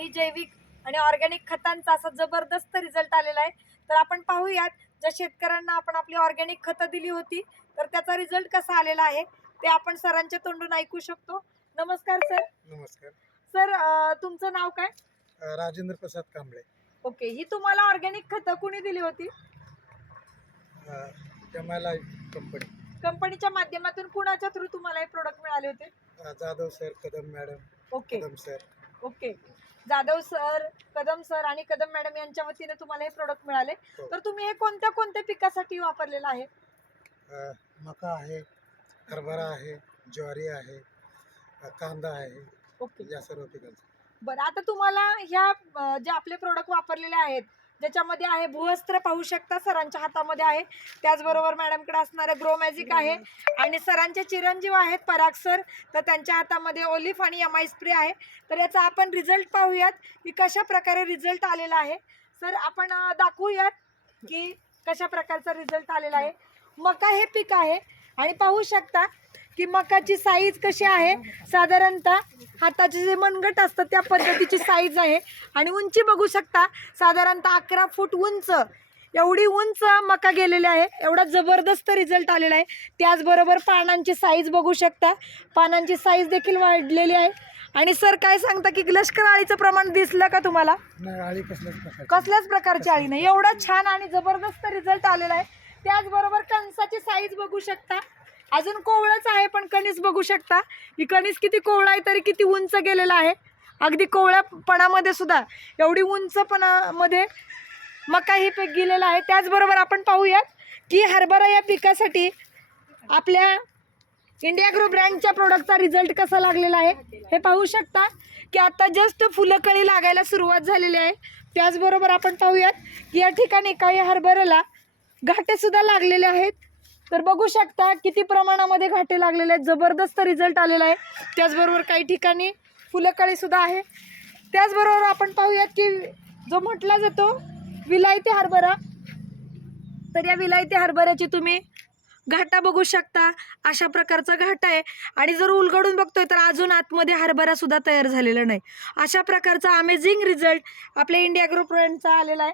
काही जैविक आणि ऑर्गॅनिक खतांचा असा जबरदस्त रिझल्ट आलेला आहे. तर आपण पाहूयात ज्या शेतकऱ्यांना आपण आपली ऑर्गॅनिक खतं दिली होती तर त्याचा रिझल्ट कसा आलेला आहे ते आपण सरांच्या तोंडून ऐकू शकतो. नमस्कार सर. नमस्कार. सर तुमचं नाव काय? राजेंद्र प्रसाद कांबळे. ओके ही तुम्हाला ऑर्गॅनिक खतं कुणी दिली होती? कंपनी. कंपनीच्या माध्यमातून कुणाच्या थ्रू तुम्हाला हे प्रोडक्ट मिळाले होते? Jadhav sir Kadam madam okay. Kadam sir. Okay. Jadhav sir Kadam sir आणि कदम मॅडम यांच्या वतीने तुम्हाला हे प्रोडक्ट मिळाले. हो. तर तुम्ही हे कोणत्या कोणत्या पिकासाठी वापरलेलं आहे? अ, मका आहे हरभरा आहे ज्वारी आहे अ, कांदा आहे ओके. या सर्व पिकांचं. बरं आता तुम्हाला ह्या अं, जे आपले प्रोडक्ट वापरलेले आहेत ज्याच्यामध्ये आहे भूवस्त्र पाहू शकता सरांच्या हातामध्ये आहे. त्याचबरोबर मॅडमकडे असणारे ग्रो मॅजिक आहे. आणि सरांचे चिरंजीव आहेत पराग सर. तर त्यांच्या हातामध्ये ओलिफ आणि एम आय स्प्रे आहे. तर याचा आपण रिझल्ट पाहूयात की कशा प्रकारे रिझल्ट आलेला आहे. सर आपण दाखवूयात की कशा प्रकारचा रिझल्ट आलेला आहे. मका हे पीक आहे. आणि पाहू शकता की मकाची साईज कशी आहे? साधारणतः हाताचे जे मनगट असतं त्या पद्धतीची साईज आहे. आणि उंची बघू शकता साधारणतः अकरा फूट उंच. एवढी उंच मका गेलेली आहे. एवढा जबरदस्त रिझल्ट आलेला आहे. त्याचबरोबर पानांची साईज बघू शकता. पानांची साईज देखील वाढलेली आहे. आणि सर काय सांगता की लष्कर अळीचं प्रमाण दिसलं का तुम्हाला? आळी कसल्याच प्रकारची. आळी नाही. एवढा छान आणि जबरदस्त रिझल्ट आलेला आहे. त्याचबरोबर कणसाची साईज बघू शकता. अजून कोवळच आहे पण कणीस बघू शकता. ही कणीस किती कोवळा आहे तरी किती उंच गेलेला आहे. अगदी कोवळ्यापणामध्ये सुद्धा एवढी उंचपणामध्ये मका हे पीक गेलेलं आहे. त्याचबरोबर आपण पाहूयात की हरभरा या पिकासाठी आपल्या इंडिया ग्रो ब्रँडच्या प्रोडक्टचा रिझल्ट कसा लागलेला आहे हे पाहू शकता की आता जस्ट फुलं कळी लागायला सुरुवात झालेली आहे. त्याचबरोबर आपण पाहूयात की या ठिकाणी काही हरभऱ्याला घाटेसुद्धा लागलेले आहेत. तर बघू शकता किती प्रमाणामध्ये घाटे लागलेले आहेत. जबरदस्त रिझल्ट आलेला आहे. त्याचबरोबर काही ठिकाणी फुलं सुद्धा आहे. त्याचबरोबर आपण पाहूयात की जो म्हटला जातो विलायती हरभरा. तर या विलायती हरभऱ्याची तुम्ही घाटा बघू शकता. अशा प्रकारचा घाट आहे. आणि जर उलगडून बघतोय तर अजून आतमध्ये हरभरा सुद्धा तयार झालेला नाही. अशा प्रकारचा अमेझिंग रिझल्ट आपल्या इंडिया ग्रुप ब्रँडचा आलेला आहे.